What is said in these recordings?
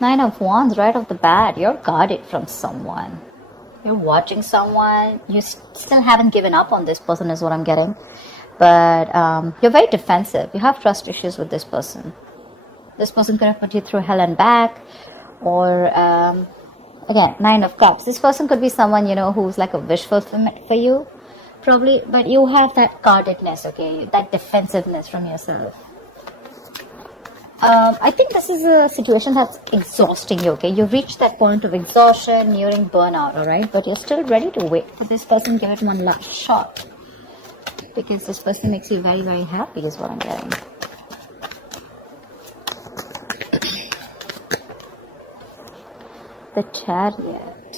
Nine of Wands right off the bat. You're guarded from someone. You're watching someone. You still haven't given up on this person is what I'm getting. But you're very defensive. You have trust issues with this person. This person could have put you through hell and back. Or, again, Nine of Cups. This person could be someone, you know, who's like a wish fulfillment for you. Probably. But you have that guardedness, okay? That defensiveness from yourself. I think this is a situation that's exhausting you, okay? You've reached that point of exhaustion, nearing burnout, alright? But you're still ready to wait for this person, give it one last shot. Because this person makes you very, very happy is what I'm getting. The Chariot.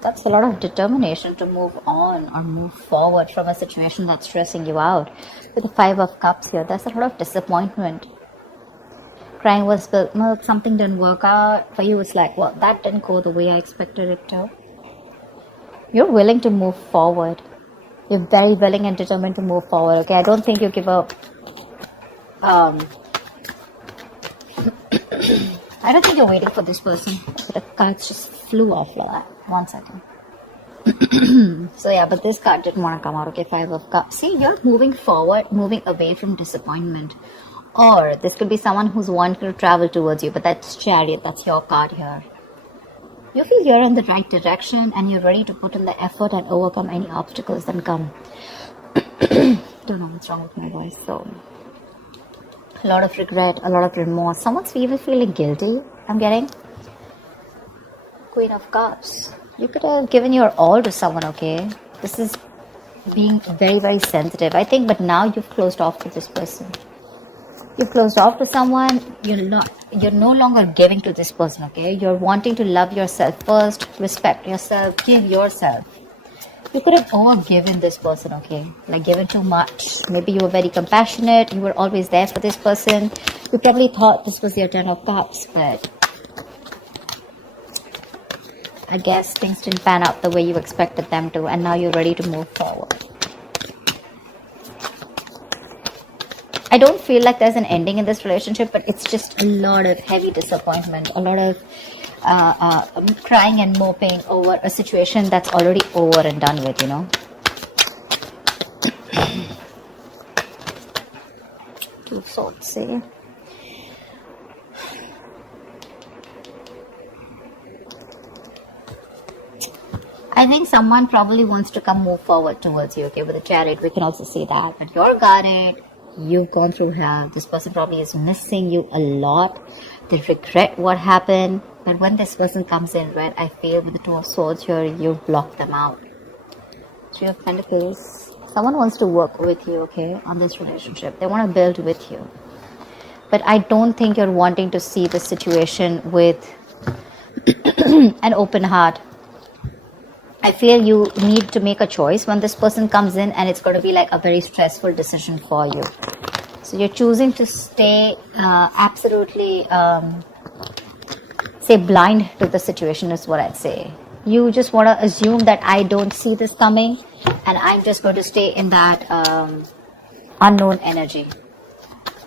That's a lot of determination to move on or move forward from a situation that's stressing you out. With the Five of Cups here, there's a lot of disappointment. Crying was spilled milk, something didn't work out. For you, it's like, well, that didn't go the way I expected it to. You're willing to move forward. You're very willing and determined to move forward, okay? I don't think you give up. I don't think you're waiting for this person. The cards just flew off like that. 1 second. So yeah, but this card didn't want to come out, okay? Five of Cups. See, you're moving forward, moving away from disappointment. Or this could be someone who's wanting to travel towards you, but that's Chariot, that's your card here. You feel you're in the right direction and you're ready to put in the effort and overcome any obstacles that come. Don't know what's wrong with my voice. So, a lot of regret, a lot of remorse. Someone's even feeling guilty, I'm getting. Queen of Cups. You could have given your all to someone, okay? This is being very, very sensitive, I think, but now you've closed off to this person. You've closed off to someone, you're no longer giving to this person, okay? You're wanting to love yourself first, respect yourself, give yourself. You could have overgiven this person, okay? Like given too much. Maybe you were very compassionate, you were always there for this person. You probably thought this was your Ten of Cups, but I guess things didn't pan out the way you expected them to, and now you're ready to move forward. I don't feel like there's an ending in this relationship, but it's just a lot of heavy disappointment, a lot of crying and moping over a situation that's already over and done with, you know. Two of Swords, see. I think someone probably wants to come move forward towards you, okay, with the Chariot. We can also see that, but you're guarded. You've gone through hell. This person probably is missing you a lot. They regret what happened. But when this person comes in, right, I feel with the Two of Swords here, you block them out. Three of Pentacles. Someone wants to work with you, okay, on this relationship. They want to build with you. But I don't think you're wanting to see the situation with an open heart. I feel you need to make a choice when this person comes in, and it's going to be like a very stressful decision for you. So you're choosing to stay absolutely, say, blind to the situation is what I'd say. You just want to assume that I don't see this coming, and I'm just going to stay in that unknown energy.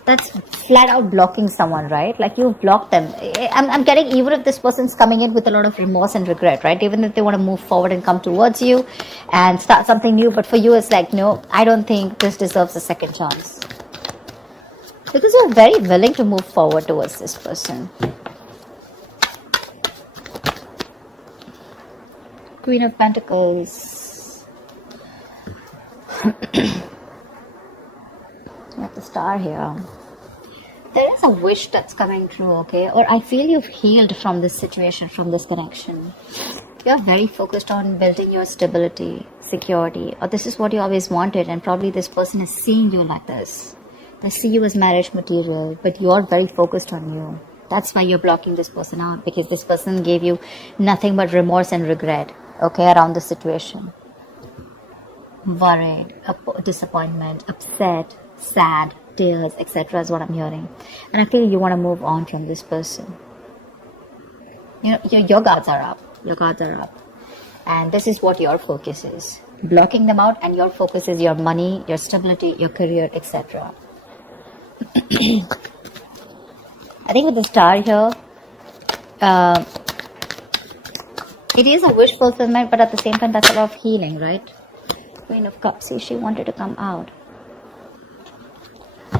That's flat out blocking someone, right? Like you block them. I'm getting, even if this person's coming in with a lot of remorse and regret, right? Even if they want to move forward and come towards you and start something new, but for you it's like, no, I don't think this deserves a second chance. Because you're very willing to move forward towards this person. Queen of Pentacles. Got the Star here. There is a wish that's coming true, okay? Or I feel you've healed from this situation, from this connection. You're very focused on building your stability, security, or this is what you always wanted, and probably this person is seeing you like this. They see you as marriage material, but you're very focused on you. That's why you're blocking this person out, because this person gave you nothing but remorse and regret, okay, around the situation. Worried, disappointment, upset, sad, tears, etc. is what I'm hearing. And I feel you want to move on from this person. You know, your guards are up. Your guards are up. And this is what your focus is. Blocking them out, and your focus is your money, your stability, your career, etc. I think with the Star here, it is a wish fulfillment, but at the same time, that's a lot of healing, right? Queen of Cups. See, she wanted to come out.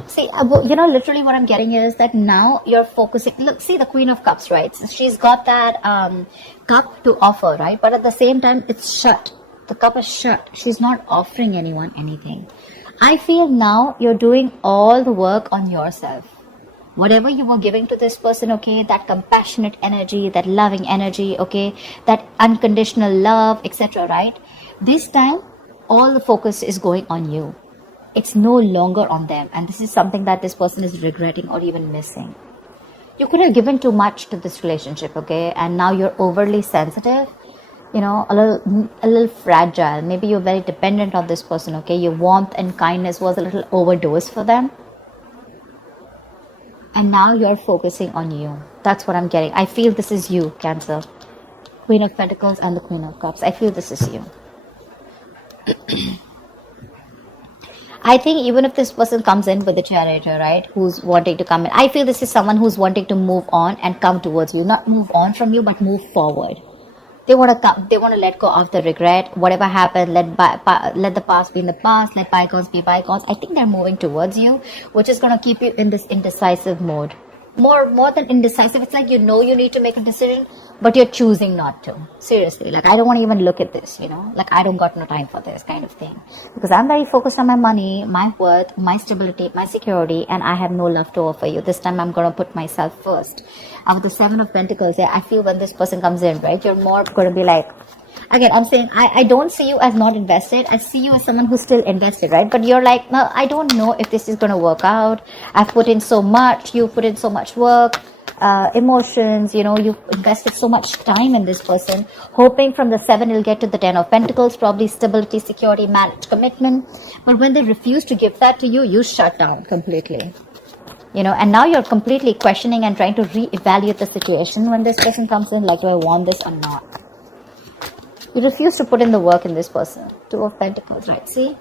See, literally what I'm getting is that now you're focusing. Look, see the Queen of Cups, right? So she's got that cup to offer, right? But at the same time, it's shut. The cup is shut. She's not offering anyone anything. I feel now you're doing all the work on yourself. Whatever you were giving to this person, okay, that compassionate energy, that loving energy, okay, that unconditional love, etc., right? This time, all the focus is going on you. It's no longer on them, and this is something that this person is regretting or even missing. You could have given too much to this relationship, okay, and now you're overly sensitive, a little fragile. Maybe you're very dependent on this person, okay. Your warmth and kindness was a little overdosed for them, and now you're focusing on you. That's what I'm getting. I feel this is you, Cancer. Queen of Pentacles and the Queen of Cups. I feel this is you. I think even if this person comes in with the Charioteer, right, who's wanting to come in, I feel this is someone who's wanting to move on and come towards you. Not move on from you, but move forward. They want to come. They want to let go of the regret. Whatever happened, let the past be in the past. Let bygones be bygones. I think they're moving towards you, which is going to keep you in this indecisive mode. More than indecisive, it's like you need to make a decision, but you're choosing not to. Seriously, like I don't want to even look at this, like I don't got no time for this kind of thing, because I'm very focused on my money, my worth, my stability, my security, and I have no love to offer you. This time I'm going to put myself first. And with the Seven of Pentacles, I feel when this person comes in, right, you're more going to be like, again, I'm saying I don't see you as not invested. I see you as someone who's still invested, right? But you're like, no, I don't know if this is going to work out. I've put in so much. You've put in so much work, emotions. You've invested so much time in this person, hoping from the 7 you'll get to the 10 of Pentacles, probably stability, security, marriage, commitment. But when they refuse to give that to you, you shut down completely. And now you're completely questioning and trying to reevaluate the situation when this person comes in, like, do I want this or not? You refuse to put in the work in this person. 2 of Pentacles, right? See?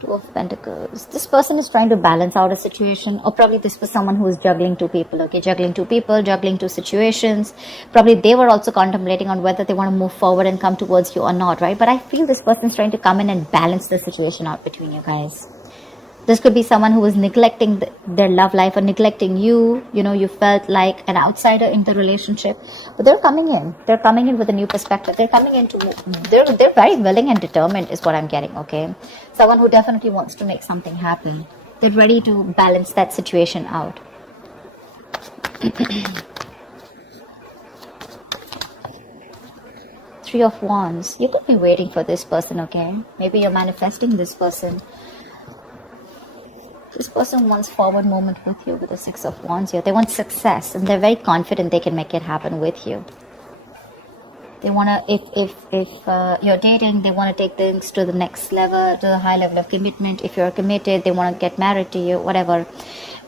2 of Pentacles. This person is trying to balance out a situation, or probably this was someone who is juggling 2 people, okay? Juggling 2 people, juggling 2 situations. Probably they were also contemplating on whether they want to move forward and come towards you or not, right? But I feel this person is trying to come in and balance the situation out between you guys. This could be someone who was neglecting their love life or neglecting you. You felt like an outsider in the relationship. But they're coming in. They're coming in with a new perspective. They're coming in they're very willing and determined is what I'm getting, okay? Someone who definitely wants to make something happen. They're ready to balance that situation out. 3 of Wands. You could be waiting for this person, okay? Maybe you're manifesting this person. This person wants forward movement with you with the 6 of Wands here. They want success, and they're very confident they can make it happen with you. They want to, if you're dating, they want to take things to the next level, to the high level of commitment. If you're committed, they want to get married to you, whatever.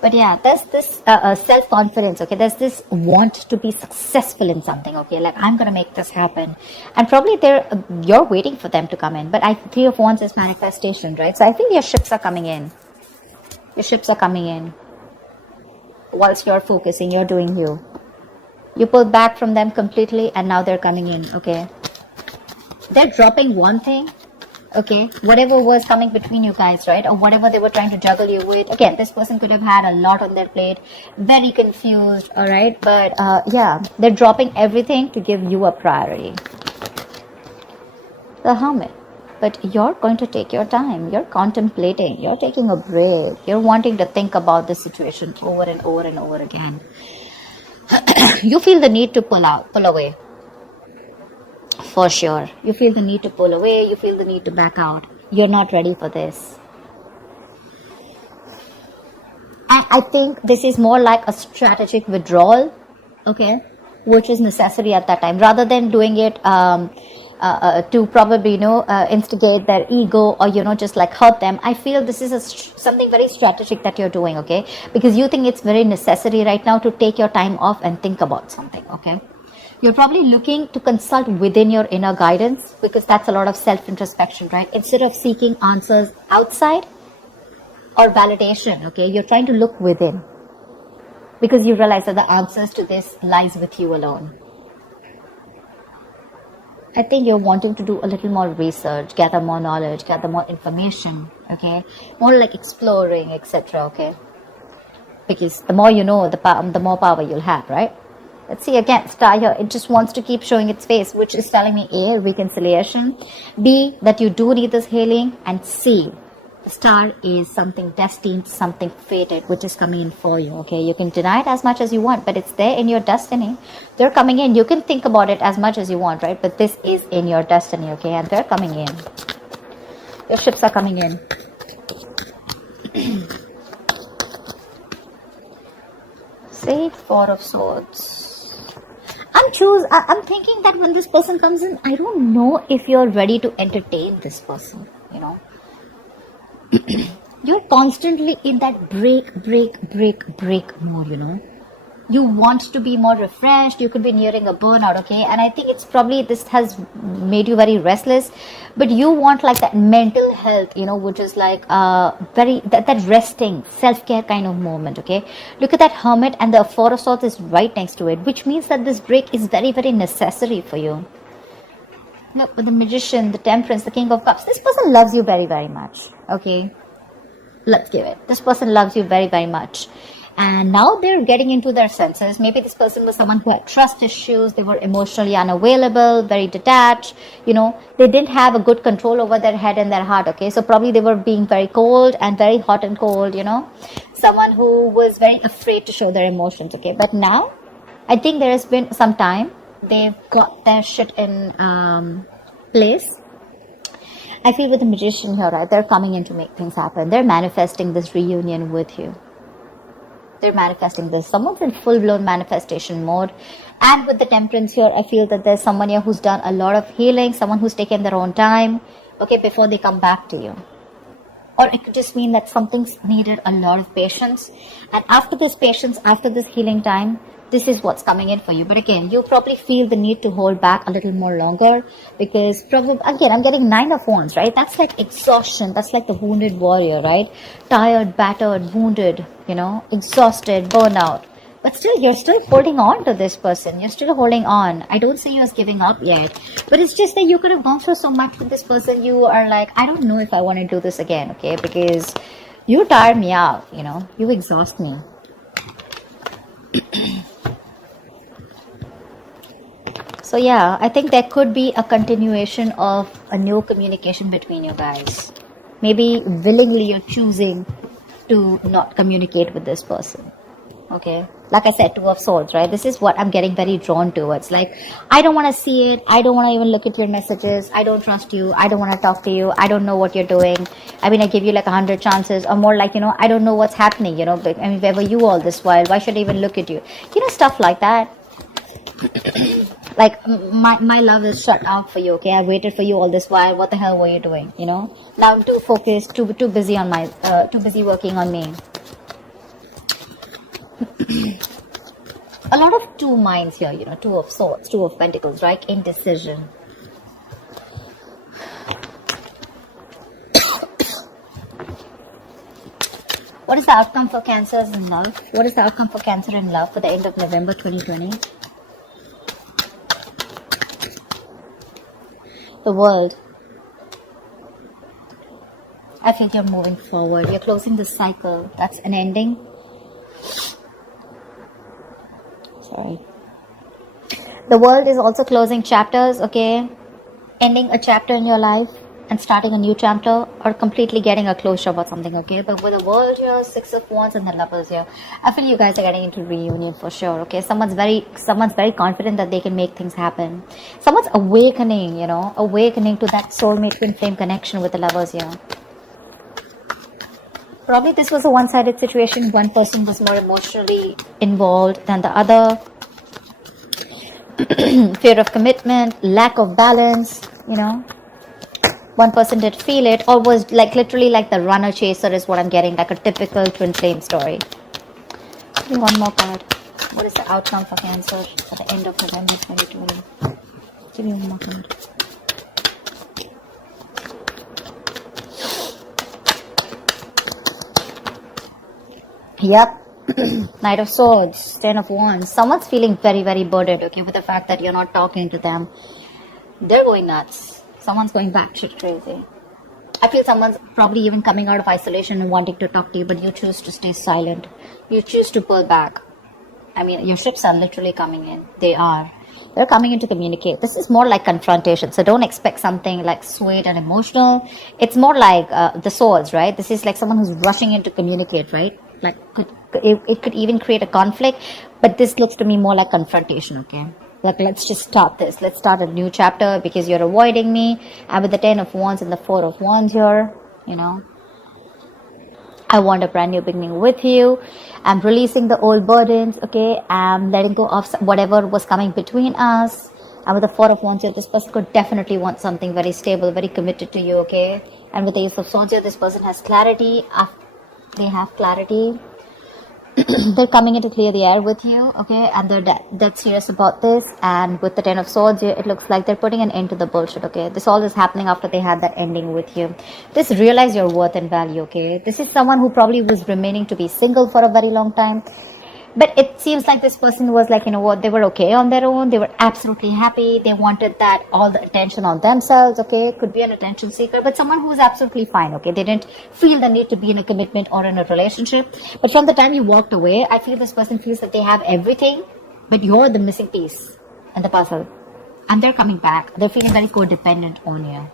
But yeah, there's this self-confidence, okay? There's this want to be successful in something, okay? Like, I'm going to make this happen. And probably you're waiting for them to come in. But 3 of Wands is manifestation, right? So I think your ships are coming in. Your ships are coming in. Whilst you're focusing, you're doing you. You pull back from them completely, and now they're coming in, okay? They're dropping one thing, okay? Whatever was coming between you guys, right? Or whatever they were trying to juggle you with. Again, this person could have had a lot on their plate. Very confused, all right? But yeah, they're dropping everything to give you a priority. The Hermit. But you're going to take your time. You're contemplating. You're taking a break. You're wanting to think about the situation over and over and over again. You feel the need to pull away. For sure. You feel the need to pull away. You feel the need to back out. You're not ready for this. I think this is more like a strategic withdrawal, okay, which is necessary at that time, rather than doing it to probably instigate their ego or just like hurt them. I feel this is something very strategic that you're doing, okay, because you think it's very necessary right now to take your time off and think about something, okay. You're probably looking to consult within your inner guidance, because that's a lot of self-introspection, right? Instead of seeking answers outside or validation, okay, you're trying to look within. because you realize that the answers to this lies with you alone. I think you're wanting to do a little more research, gather more knowledge, gather more information, okay? More like exploring, etc., okay? Because the more you know, the more power you'll have, right? Let's see again, star here. It just wants to keep showing its face, which is telling me A, reconciliation, B, that you do need this healing, and C, the star is something destined, something fated, which is coming in for you, okay? You can deny it as much as you want, but it's there in your destiny. They're coming in. You can think about it as much as you want, right? But this is in your destiny, okay? And they're coming in. Your ships are coming in. See, Four of Swords. I'm thinking that when this person comes in, I don't know if you're ready to entertain this person, you know. You're constantly in that break mode, you know. You want to be more refreshed. You could be nearing a burnout, okay? And I think it's probably this has made you very restless, but you want like that mental health, you know, which is like that resting, self-care kind of moment, okay? Look at that Hermit, and the Four of Swords is right next to it, which means that this break is very necessary for you. Look, with the Magician, the Temperance, the King of Cups, this person loves you very much, okay? Let's give it. This person loves you very much. And now they're getting into their senses. Maybe this person was someone who had trust issues. They were emotionally unavailable, very detached. You know, they didn't have a good control over their head and their heart, okay? So probably they were being very cold and very hot and cold, you know? Someone who was very afraid to show their emotions, okay? But now, I think there has been some time. They've got their shit in place. I feel with the Magician here, right? They're coming in to make things happen. They're manifesting this reunion with you. They're manifesting this. Someone's in full-blown manifestation mode. And with the Temperance here, I feel that there's someone here who's done a lot of healing, someone who's taken their own time, okay, before they come back to you. Or it could just mean that something's needed a lot of patience. And after this patience, after this healing time, this is what's coming in for you. But again, you probably feel the need to hold back a little more longer, because probably, again, I'm getting 9 of Wands, right? That's like exhaustion. That's like the wounded warrior, right? Tired, battered, wounded, you know, exhausted, burnout. But still, you're still holding on to this person. You're still holding on. I don't see you as giving up yet. But it's just that you could have gone through so much with this person. You are like, I don't know if I want to do this again, okay? Because you tire me out, you know. You exhaust me. So yeah, I think there could be a continuation of a new communication between you guys. Maybe willingly you're choosing to not communicate with this person. Okay, like I said, Two of Swords, right? This is what I'm getting very drawn towards. Like, I don't want to see it. I don't want to even look at your messages. I don't trust you. I don't want to talk to you. I don't know what you're doing. I mean, I give you like 100 chances, or more like, you know, I don't know what's happening, you know. I mean, where were you all this while? Why should I even look at you? You know, stuff like that. Like, my love is shut out for you, okay? I waited for you all this while. What the hell were you doing, you know? Now I'm too focused, too busy on my, too busy working on me. A lot of two minds here, you know, Two of Swords, Two of Pentacles, right? Indecision. What is the outcome for Cancers in love? What is the outcome for Cancer in love for the end of November 2020? The World. I feel you're moving forward. You're closing the cycle. That's an ending. Sorry. The World is also closing chapters, okay? Ending a chapter in your life and starting a new chapter, or completely getting a closure about something, okay? But with the World here, Six of Wands and the Lovers here, I feel you guys are getting into reunion for sure, okay? Someone's very confident that they can make things happen. Someone's awakening, you know, awakening to that soulmate twin flame connection with the Lovers here. Probably this was a one-sided situation. One person was more emotionally involved than the other. Fear of commitment, lack of balance, you know. One person did feel it, or was like literally like the runner chaser is what I'm getting, like a typical twin flame story. Give me one more card. What is the outcome for Cancer at the end of November 2020? Give me one more card. Yep, Knight of Swords, Ten of Wands. Someone's feeling very, very burdened, okay, with the fact that you're not talking to them. They're going nuts. Someone's going batshit crazy. I feel someone's probably even coming out of isolation and wanting to talk to you, but you choose to stay silent. You choose to pull back. I mean, your ships are literally coming in. They're coming in to communicate. This is more like confrontation. So don't expect something like sweet and emotional. It's more like the swords, right? This is like someone who's rushing in to communicate, right? Like it could even create a conflict. But this looks to me more like confrontation, okay? Like, let's just start this. Let's start a new chapter because you're avoiding me. And with the 10 of Wands and the 4 of Wands here, you know, I want a brand new beginning with you. I'm releasing the old burdens, okay? I'm letting go of whatever was coming between us. And with the 4 of Wands here, this person could definitely want something very stable, very committed to you, okay? And with the Ace of Swords here, this person has clarity. They have clarity. They're coming in to clear the air with you, okay? And they're dead serious about this. And with the 10 of Swords here, it looks like they're putting an end to the bullshit, okay? This all is happening after they had that ending with you. Just realize your worth and value, okay? This is someone who probably was remaining to be single for a very long time. But it seems like this person was like, you know what, they were okay on their own. They were absolutely happy. They wanted that, all the attention on themselves, okay? Could be an attention seeker, but someone who was absolutely fine, okay? They didn't feel the need to be in a commitment or in a relationship. But from the time you walked away, I feel this person feels that they have everything, but you're the missing piece in the puzzle. And they're coming back. They're feeling very codependent on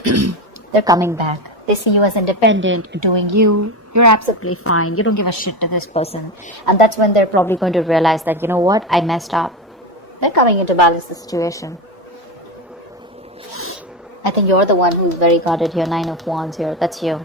you. They're coming back. They see you as independent, doing you. You're absolutely fine. You don't give a shit to this person. And that's when they're probably going to realize that, you know what, I messed up. They're coming in to balance the situation. I think you're the one who's very guarded here. 9 of Wands here. That's you.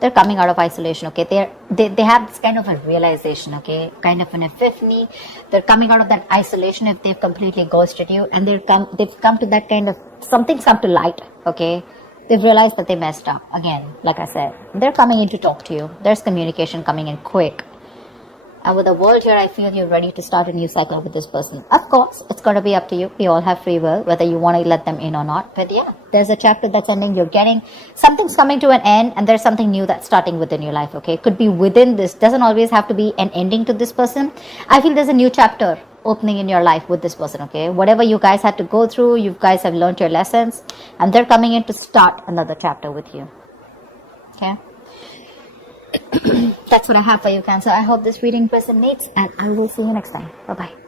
They're coming out of isolation, okay? They have this kind of a realization, okay? Kind of an epiphany. They're coming out of that isolation if they've completely ghosted you. And they've come to that kind of, something's come to light, okay? They've realized that they messed up. Again, like I said, they're coming in to talk to you. There's communication coming in quick. And with the World here, I feel you're ready to start a new cycle with this person. Of course, it's going to be up to you. We all have free will, whether you want to let them in or not. But yeah, there's a chapter that's ending. You're getting, something's coming to an end, and there's something new that's starting within your life, okay? Could be within this. Doesn't always have to be an ending to this person. I feel there's a new chapter opening in your life with this person, okay? Whatever you guys had to go through, you guys have learned your lessons, and they're coming in to start another chapter with you, okay? That's what I have for you, Cancer. I hope this reading resonates, and I will see you next time. Bye-bye.